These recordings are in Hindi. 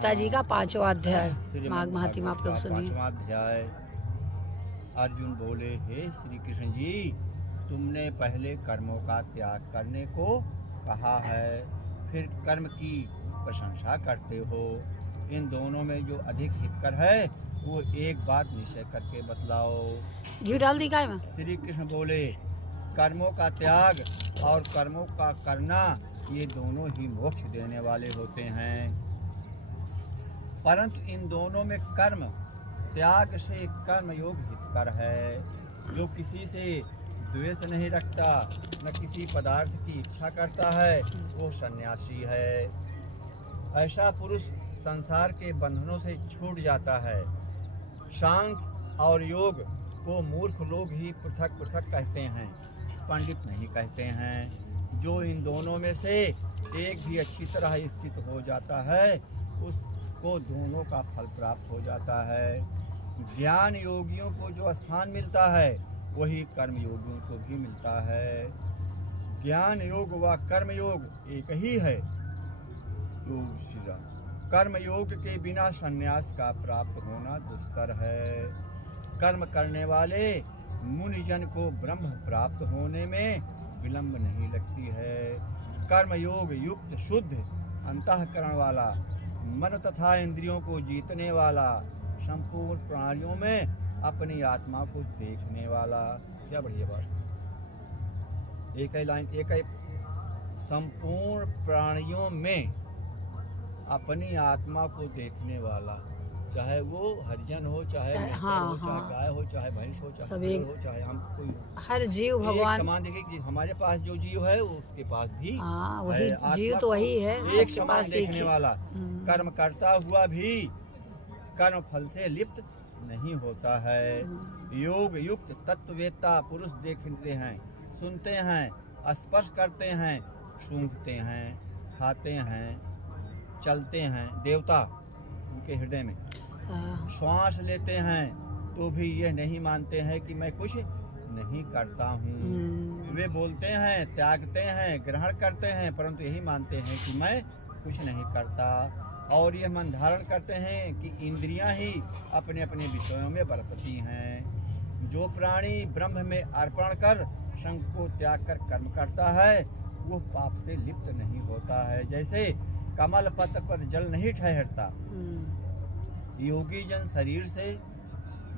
गीता जी का 5वां अध्याय माघ महात्म्य आप लोग सुनिए। 5वां अध्याय। अर्जुन बोले, हे श्री कृष्ण जी, तुमने पहले कर्मों का त्याग करने को कहा है, फिर कर्म की प्रशंसा करते हो। इन दोनों में जो अधिक हितकर है वो एक बात निश्चय करके बतलाओ। घी डाल दी काय में? श्री कृष्ण बोले, कर्मों का त्याग और कर्मों का करना ये दोनों ही मोक्ष देने वाले होते हैं, परंतु इन दोनों में कर्म त्याग से कर्म योग हितकर है। जो किसी से द्वेष नहीं रखता, न किसी पदार्थ की इच्छा करता है, वो सन्यासी है। ऐसा पुरुष संसार के बंधनों से छूट जाता है। सांख्य और योग को मूर्ख लोग ही पृथक पृथक कहते हैं, पंडित नहीं कहते हैं। जो इन दोनों में से एक भी अच्छी तरह स्थित हो जाता है, उसको दोनों का फल प्राप्त हो जाता है। ज्ञान योगियों को जो स्थान मिलता है वही कर्म योगियों को भी मिलता है। ज्ञान योग व कर्म योग एक ही है। योग श्री राम। कर्म योग के बिना संन्यास का प्राप्त होना दुष्कर है। कर्म करने वाले मुनिजन को ब्रह्म प्राप्त होने में विलंब नहीं लगती है। कर्म योग युक्त शुद्ध अंतःकरण वाला, मन तथा इंद्रियों को जीतने वाला, संपूर्ण प्राणियों में अपनी आत्मा को देखने वाला। क्या बढ़िया बात। एक ही लाइन, एक ही। संपूर्ण प्राणियों में अपनी आत्मा को देखने वाला, चाहे वो हरिजन हो, चाहे हो, चाहे गाय हो, चाहे भैंस हो, चाहे भेड़ हो, चाहे हम कोई, हर जीव भगवान समान। देखिए हमारे पास जो जीव है उसके पास भी वही जीव तो वही है, एक समान देखने वाला। कर्म करता हुआ भी कर्म फल से लिप्त नहीं होता है। योग युक्त तत्ववेत्ता पुरुष देखते हैं, सुनते हैं, स्पर्श करते हैं, सूंघते हैं, खाते हैं, चलते हैं। देवता उनके हृदय में श्वास लेते हैं तो भी यह नहीं मानते हैं कि मैं कुछ नहीं करता हूँ। वे बोलते हैं, त्यागते हैं, ग्रहण करते हैं, परंतु यही मानते हैं कि मैं कुछ नहीं करता। और यह मन धारण करते हैं कि इंद्रियां ही अपने अपने विषयों में बरतती हैं। जो प्राणी ब्रह्म में अर्पण कर संग को त्याग कर कर्म करता है वो पाप से लिप्त नहीं होता है। जैसे कमल पत्र पर जल नहीं ठहरता, योगी जन शरीर से,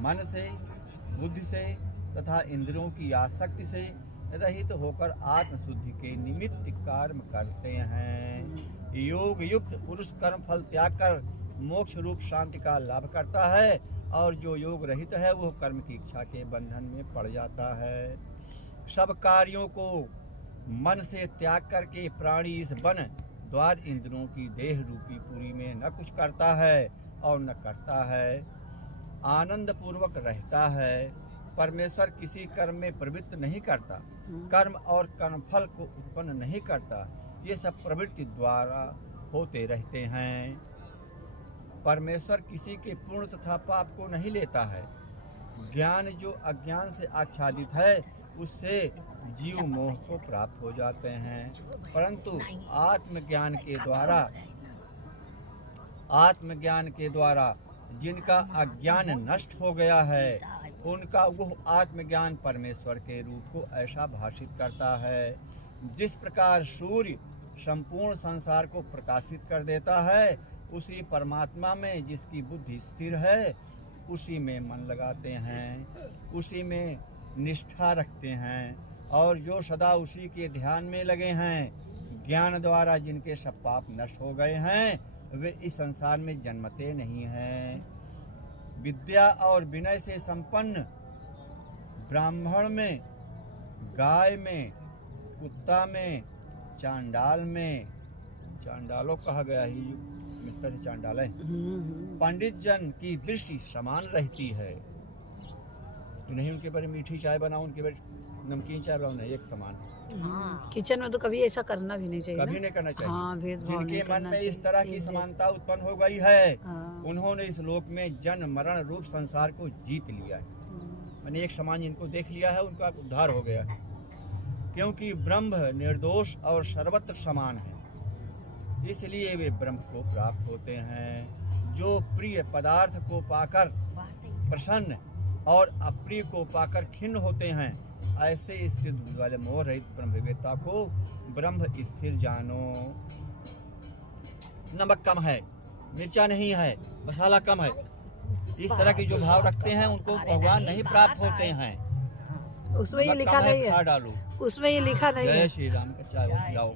मन से, बुद्धि से तथा इंद्रियों की आसक्ति से रहित होकर आत्मशुद्धि के निमित्त कर्म करते हैं। योग युक्त पुरुष कर्म फल त्याग कर मोक्ष रूप शांति का लाभ करता है, और जो योग रहित है वो कर्म की इच्छा के बंधन में पड़ जाता है। सब कार्यों को मन से त्याग करके प्राणी इस वन द्वार इंद्रियों की देह रूपी पुरी में न कुछ करता है और न करता है, आनंद पूर्वक रहता है। परमेश्वर किसी कर्म में प्रवृत्त नहीं करता, कर्म और कर्मफल को उत्पन्न नहीं करता। ये सब प्रवृत्ति द्वारा होते रहते हैं। परमेश्वर किसी के पुण्य तथा पाप को नहीं लेता है। ज्ञान जो अज्ञान से आच्छादित है उससे जीव मोह को प्राप्त हो जाते हैं, परंतु आत्मज्ञान के द्वारा जिनका अज्ञान नष्ट हो गया है उनका वह आत्मज्ञान परमेश्वर के रूप को ऐसा भाषित करता है। जिस प्रकार सूर्य संपूर्ण संसार को प्रकाशित कर देता है, उसी परमात्मा में जिसकी बुद्धि स्थिर है उसी में मन लगाते हैं, उसी में निष्ठा रखते हैं, और जो सदा उसी के ध्यान में लगे हैं, ज्ञान द्वारा जिनके सब पाप नष्ट हो गए हैं, वे इस संसार में जन्मते नहीं हैं। विद्या और विनय से संपन्न ब्राह्मण में, गाय में, कुत्ता में, चांडाल में, चांडालों कहा गया ही मित्र चांडाल है, पंडित जन की दृष्टि समान रहती है। नहीं उनके बारे मीठी चाय बनाओ, उनके बारे नमकीन चाय बनाओ, नहीं, एक समान। किचन में तो कभी ऐसा करना भी नहीं चाहिए, कभी नहीं करना चाहिए। हाँ, जिनके मन में इस तरह की समानता उत्पन्न हो गई है, उन्होंने इस लोक में जन्म मरण रूप संसार को जीत लिया है। मैंने एक समान जिनको देख लिया है उनका उद्धार हो गया है, क्योंकि ब्रह्म निर्दोष और सर्वत्र समान है। इसलिए वे ब्रह्म को प्राप्त होते हैं। जो प्रिय पदार्थ को पाकर प्रसन्न और अप्रिय को पाकर खिन्न होते हैं, ऐसे स्थिर बुद्धि वाले मोह रहित ब्रह्मवेत्ता को ब्रह्म स्थिर जानो। नमक कम है, मिर्चा नहीं है, मसाला कम है, इस तरह के जो भाव रखते हैं उनको भगवान नहीं प्राप्त होते हैं। उसमें ये नमक लिखा कम नहीं खा है, डालो। उसमें ये लिखा नहीं जय है। श्री राम का चाय पिलाओ।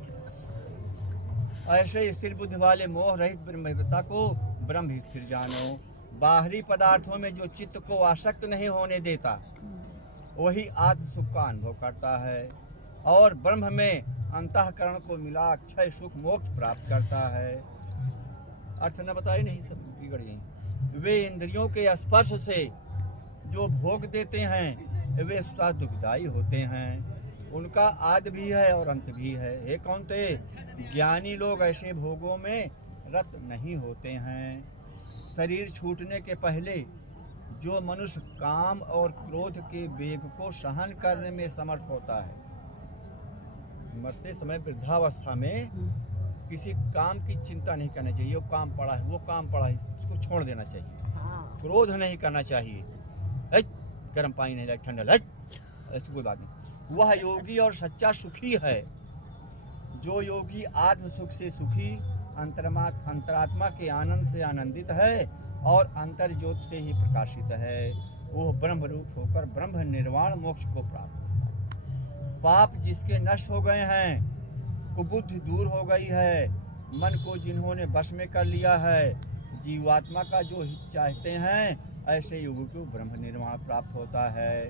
ऐसे स्थिर बुद्धि वाले मोह रहित ब्रह्मवेत्ता को ब्रह्म स्थिर जानो। बाहरी पदार्थों में जो चित्त को आसक्त नहीं होने देता, वही आत्म सुख का अनुभव करता है और ब्रह्म में अंतःकरण को मिला अक्षय सुख मोक्ष प्राप्त करता है। अर्थ न बताए नहीं, सब बिगड़ गई। वे इंद्रियों के स्पर्श से जो भोग देते हैं वे स्वतः दुखदायी होते हैं। उनका आदि भी है और अंत भी है। हे कौन्ते, ज्ञानी लोग ऐसे भोगों में रत नहीं होते हैं। शरीर छूटने के पहले जो मनुष्य काम और क्रोध के वेग को सहन करने में समर्थ होता है, मरते समय वृद्धावस्था में किसी काम की चिंता नहीं करनी चाहिए। वो काम पड़ा है, वो काम पड़ा है, उसको छोड़ देना चाहिए। क्रोध नहीं करना चाहिए। गर्म पानी नहीं लाए, ठंडा लाए, ऐसी कोई बात नहीं। वह योगी और सच्चा सुखी है। जो योगी आत्म सुख से सुखी, अंतरात्मा के आनंद से आनंदित है और अंतर ज्योत से ही प्रकाशित है, वह ब्रह्म रूप होकर ब्रह्म निर्वाण मोक्ष को प्राप्त होता है। पाप जिसके नष्ट हो गए हैं, कुबुद्धि दूर हो गई है, मन को जिन्होंने वश में कर लिया है, जीवात्मा का जो हित चाहते हैं, ऐसे योगी को ब्रह्म निर्वाण प्राप्त होता है।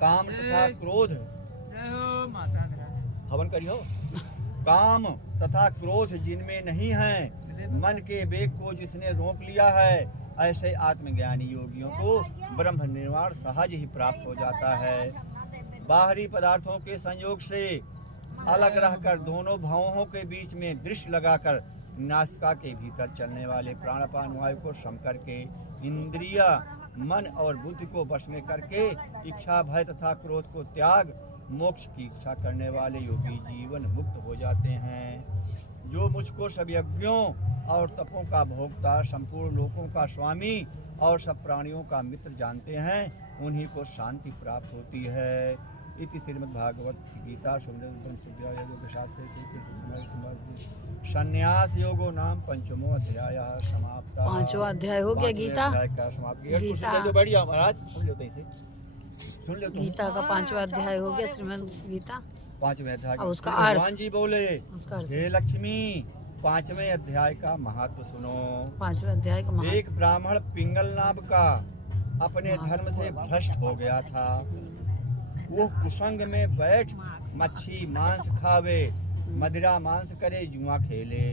काम तथा क्रोध, हवन करियो। काम तथा क्रोध जिनमें नहीं है, मन के वेग को जिसने रोक लिया है, ऐसे आत्मज्ञानी योगियों को ब्रह्म निर्वाण सहज ही प्राप्त हो जाता है। बाहरी पदार्थों के संयोग से अलग रहकर दोनों भावों के बीच में दृष्टि लगाकर नासिका के भीतर चलने वाले प्राणापान वायु को सम करके इंद्रिया, मन और बुद्धि को वश में करके इच्छा, भय तथा क्रोध को त्याग मोक्ष की इच्छा करने वाले योगी जीवन मुक्त हो जाते हैं। जो मुझको सब यज्ञों और तपों का भोक्ता, संपूर्ण लोकों का स्वामी और सब प्राणियों का मित्र जानते हैं, उन्हीं को शांति प्राप्त होती है। इति श्रीमद्भागवत गीता संन्यास योगो नाम पंचमो अध्याय समाप्त। 5वां अध्याय हो गया गीता। बढ़िया महाराज, सुन लो इसे, सुन लो। गीता का 5वां अध्याय हो गया, श्रीमद् गीता 5वें अध्याय। उसका भगवान जी बोले, उसका हे लक्ष्मी, 5वें अध्याय का महत्व सुनो। 5वें अध्याय का महत्व। एक ब्राह्मण पिंगल नाम का अपने धर्म से भ्रष्ट हो गया था। वो कुसंग में बैठ मच्छी मांस खावे, मदिरा मांस करे, जुआ खेले।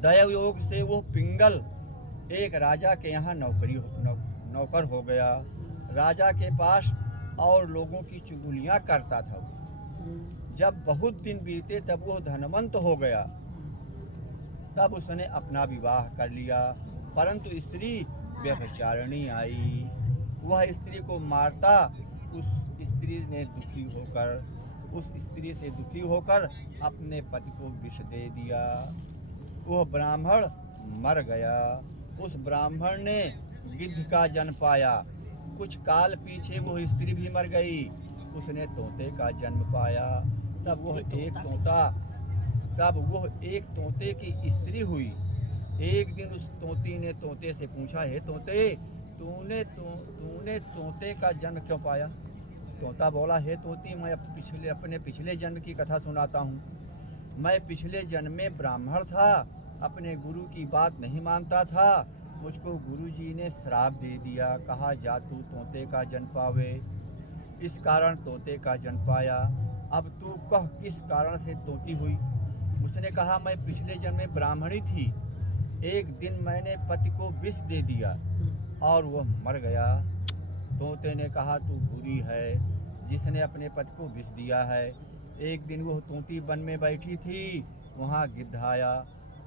दैव योग से वो पिंगल एक राजा के यहाँ नौकर हो गया। राजा के पास और लोगों की चुगलियां करता था। जब बहुत दिन बीते तब वो धनवंत हो गया। तब उसने अपना विवाह कर लिया, परंतु स्त्री व्यभिचारिणी आई। वह स्त्री को मारता। उस स्त्री से दुखी होकर अपने पति को विष दे दिया। वह ब्राह्मण मर गया। उस ब्राह्मण ने गिद्ध का जन्म पाया। कुछ काल पीछे वो स्त्री भी मर गई। उसने तोते का जन्म पाया। तब वह एक तोते की स्त्री हुई। एक दिन उस तोती ने तोते से पूछा, हे तोते, तूने तोते का जन्म क्यों पाया? तोता बोला, हे तोती, मैं अपने पिछले जन्म की कथा सुनाता हूँ। मैं पिछले जन्म में ब्राह्मण था, अपने गुरु की बात नहीं मानता था। मुझको गुरुजी ने श्राप दे दिया, कहा जा तू तोते का जन्म पावे। इस कारण तोते का जन्म पाया। अब तू कह किस कारण से तोती हुई? उसने कहा, मैं पिछले जन्म में ब्राह्मणी थी। एक दिन मैंने पति को विष दे दिया और वह मर गया। तोते ने कहा, तू बुरी है जिसने अपने पति को विष दिया है। एक दिन वह तोती वन में बैठी थी, वहाँ गिद्ध आया।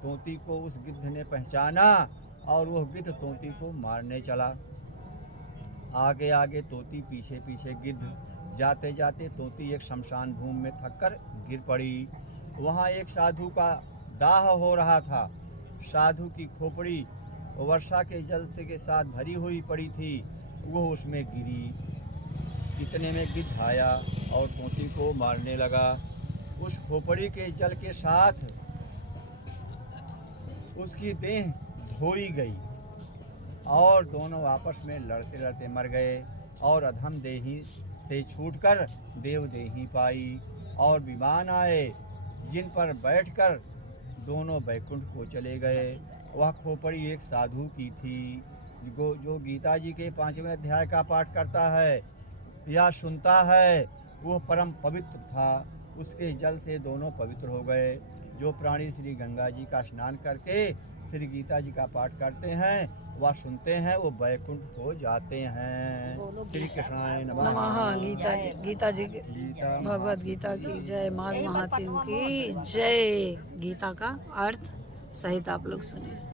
तोती को उस गिद्ध ने पहचाना और वह गिद्ध तोती को मारने चला। आगे आगे तोती, पीछे पीछे गिद्ध। जाते जाते तोती एक शमशान भूमि में थक कर गिर पड़ी। वहाँ एक साधु का दाह हो रहा था। साधु की खोपड़ी वर्षा के जल से के साथ भरी हुई पड़ी थी। वो उसमें गिरी। इतने में गिद्ध आया और पोथी को मारने लगा। उस खोपड़ी के जल के साथ उसकी देह धोई गई और दोनों आपस में लड़ते लड़ते मर गए और अधम देही से छूटकर देव देही पाई। और विमान आए जिन पर बैठकर दोनों बैकुंठ को चले गए। वह खोपड़ी एक साधु की थी जो गीता जी के 5वें अध्याय का पाठ करता है या सुनता है। वह परम पवित्र था। उसके जल से दोनों पवित्र हो गए। जो प्राणी श्री गंगा जी का स्नान करके श्री गीता जी का पाठ करते हैं, वह सुनते हैं, वो बैकुंठ हो जाते हैं। श्री कृष्णाय नमः। नमः। गीता जी भगवद गीता की जय। माघ महात्म्य की जय। गीता का अर्थ सहित आप लोग सुनिए।